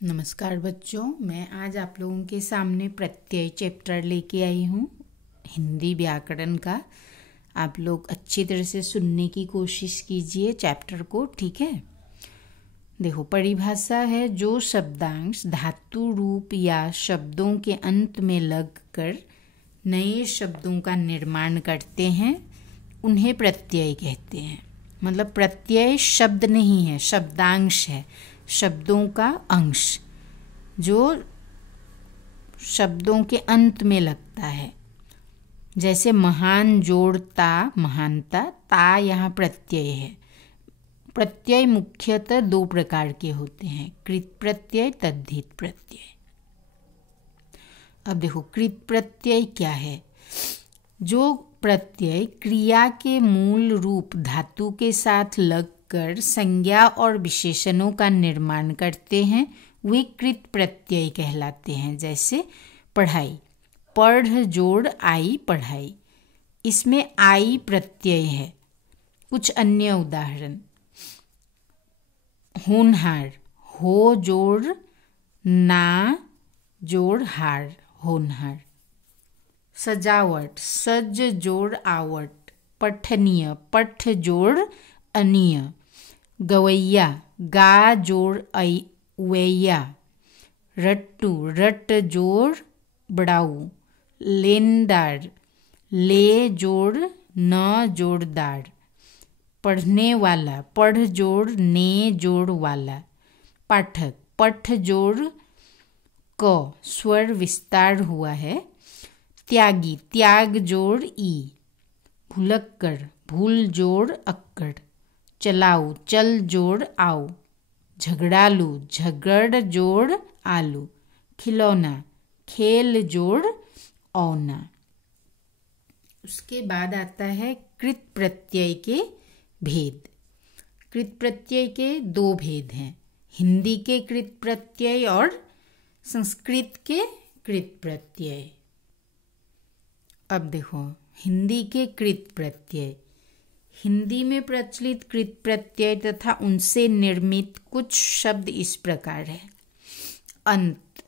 नमस्कार बच्चों, मैं आज आप लोगों के सामने प्रत्यय चैप्टर लेके आई हूँ हिंदी व्याकरण का। आप लोग अच्छी तरह से सुनने की कोशिश कीजिए चैप्टर को, ठीक है। देखो, परिभाषा है जो शब्दांश धातु रूप या शब्दों के अंत में लगकर नए शब्दों का निर्माण करते हैं उन्हें प्रत्यय कहते हैं। मतलब प्रत्यय शब्द नहीं है, शब्दांश है, शब्दों का अंश जो शब्दों के अंत में लगता है। जैसे महान जोड़ता महानता, ता यहाँ प्रत्यय है। प्रत्यय मुख्यतः दो प्रकार के होते हैं, कृत प्रत्यय, तद्धित प्रत्यय। अब देखो, कृत प्रत्यय क्या है? जो प्रत्यय क्रिया के मूल रूप धातु के साथ लगकर संज्ञा और विशेषणों का निर्माण करते हैं वे कृत प्रत्यय कहलाते हैं। जैसे पढ़ाई, पढ़ जोड़ आई पढ़ाई, इसमें आई प्रत्यय है। कुछ अन्य उदाहरण, होनहार, हो जोड़ ना जोड़ हार, होनहार। सजावट, सज जोड़ आवट, पठनीय, पठ जोड़ अनीय। गवैया, गा जोड़ वैया। रट्टू, रट जोड़ बड़ाऊ। लेनदार, ले जोड़ न जोड़ दार। पढ़ने वाला, पढ़ जोड़ ने जोड़ वाला। पाठक, पठ जोड़ क, स्वर विस्तार हुआ है। त्यागी, त्याग जोड़ ई। भुलक्कड़, भूल जोड़ अक्कड़। चलाऊ, चल जोड़ आओ। झगड़ालू, झगड़ जोड़ आलू। खिलौना, खेल जोड़ औना। उसके बाद आता है कृत प्रत्यय के भेद। कृत प्रत्यय के दो भेद हैं, हिंदी के कृत प्रत्यय और संस्कृत के कृत प्रत्यय। अब देखो, हिंदी के कृत प्रत्यय। हिंदी में प्रचलित कृत प्रत्यय तथा उनसे निर्मित कुछ शब्द इस प्रकार है। अंत,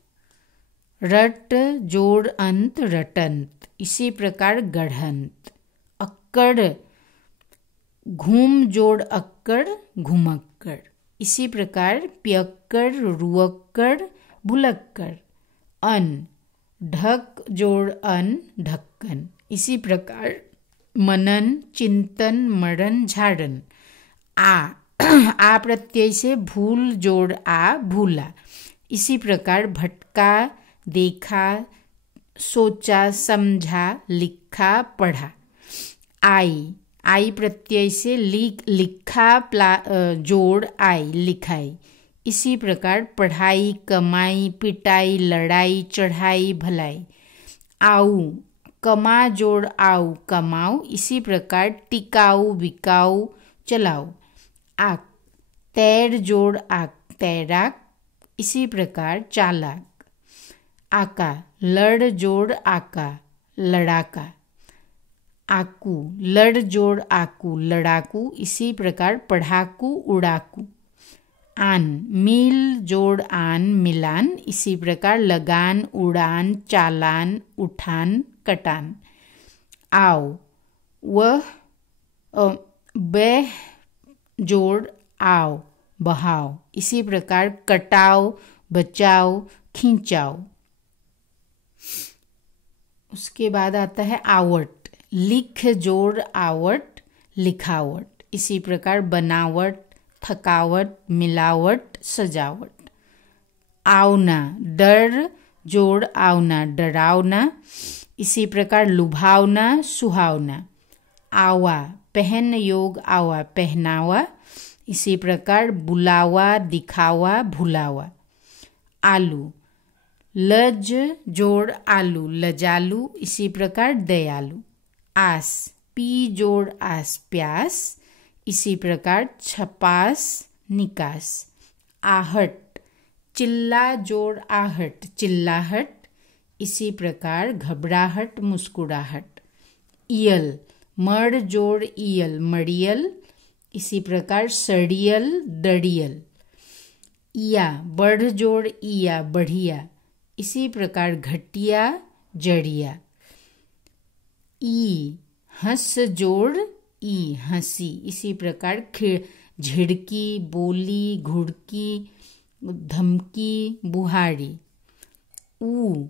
रट जोड़ अंत रटंत, इसी प्रकार गढ़ंत। अक्कड़, घूम जोड़ अक्कड़ घुमक्कड़, इसी प्रकार पियक्कड़ रुअक्कड़ भुलक्कड़। अन, ढक जोड़ अन ढक्कन, इसी प्रकार मनन चिंतन मरण झाड़न। आ प्रत्यय से भूल जोड़ आ भूला, इसी प्रकार भटका, देखा, सोचा, समझा, लिखा, पढ़ा। आई प्रत्यय से लिखा जोड़ आई लिखाई, इसी प्रकार पढ़ाई, कमाई, पिटाई, लड़ाई, चढ़ाई, भलाई। आऊ, कमा जोड़ आऊ कमाऊ, इसी प्रकार टिकाऊ, बिकाऊ, चलाऊ। आक, तैर जोड़ आक तैराक, इसी प्रकार चालाक। आका, लड़ जोड़ आका लड़ाका। आकू, लड़ जोड़ आकू लड़ाकू, इसी प्रकार पढ़ाकू उड़ाकू। आन, मिल जोड़ आन मिलान, इसी प्रकार लगान, उड़ान, चालान, उठान, कटान। आओ, वह बह जोड़ आओ बहाओ, इसी प्रकार कटाओ, बचाओ, खींचाओ। उसके बाद आता है आवट, लिख जोड़ आवट लिखावट, इसी प्रकार बनावट, थकावट, मिलावट, सजावट। आवना, डर जोड़ आवना डरावना, इसी प्रकार लुभावना, सुहावना। आवा, पहन योग आवा पहनावा, इसी प्रकार बुलावा, दिखावा, भुलावा। आलू, लज जोड़ आलू लजालू, इसी प्रकार दयालु। आस, पी जोड़ आस प्यास, इसी प्रकार छपास, निकास। आहट, चिल्ला जोड़ आहट चिल्लाहट, इसी प्रकार घबराहट, मुस्कुराहट। इयल, मड़ जोड़ इयल मड़ियल, इसी प्रकार सड़ियल, दड़ियल। इया, बढ़ जोड़ इया, बढ़िया। इसी प्रकार घटिया, जड़िया। ई, हंस जोड़ ई, हंसी। इसी प्रकार झिड़की, बोली, घुड़की, धमकी, बुहारी। ऊ,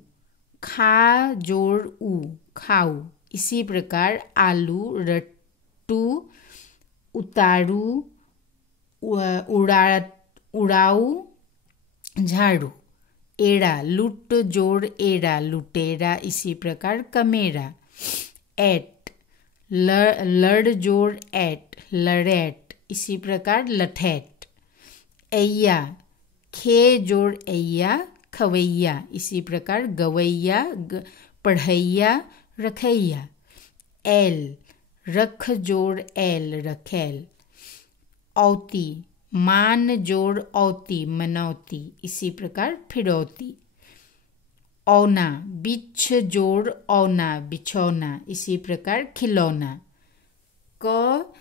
खा जोड़ ऊ, खाऊ। इसी प्रकार आलू, रट्टू, उतारू, उड़ाऊ, झाड़ू। एड़ा, लुट जोड़ एड़ा, लुटेरा। इसी प्रकार कमेरा। ऐट, लड़ जोड़ ऐट, लड़ैट। इसी प्रकार लठैट। ऐया, खे जोड़ ऐया, खवैया। इसी प्रकार गवैया, पढ़ैया, रखैया। ऐल, रख जोड़ ऐल, रखैल। औती, मान जोड़ औती, मनौती। इसी प्रकार फिरौती। औना, बिछ जोड़ औना, बिछौना। इसी प्रकार खिलौना। क,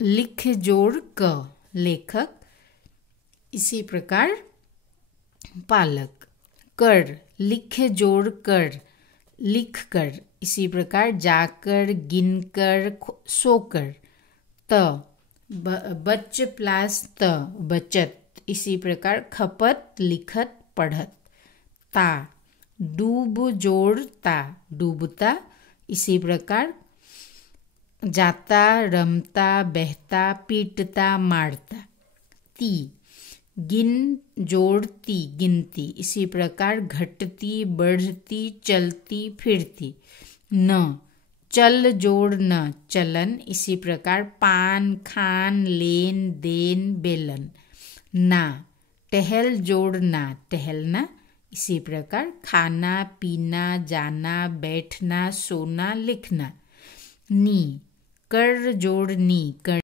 लिख जोड़ क, लेखक। इसी प्रकार पालक। कर, लिख जोड़ कर, लिख कर। इसी प्रकार जाकर, गिनकर, सोकर। त, बच प्लस त, बचत। इसी प्रकार खपत, लिखत, पढ़त। ता, डूब जोड़ ता, डूबता। इसी प्रकार जाता, रमता, बहता, पीटता, मारता। ती, गिन जोड़ ती, गिनती। इसी प्रकार घटती, बढ़ती, चलती, फिरती। न, चल जोड़ न, चलन। इसी प्रकार पान, खान, लेन देन, बेलन। ना, टहल जोड़ ना, टहलना। इसी प्रकार खाना, पीना, जाना, बैठना, सोना, लिखना। नी, कर जोड़ नी, कर।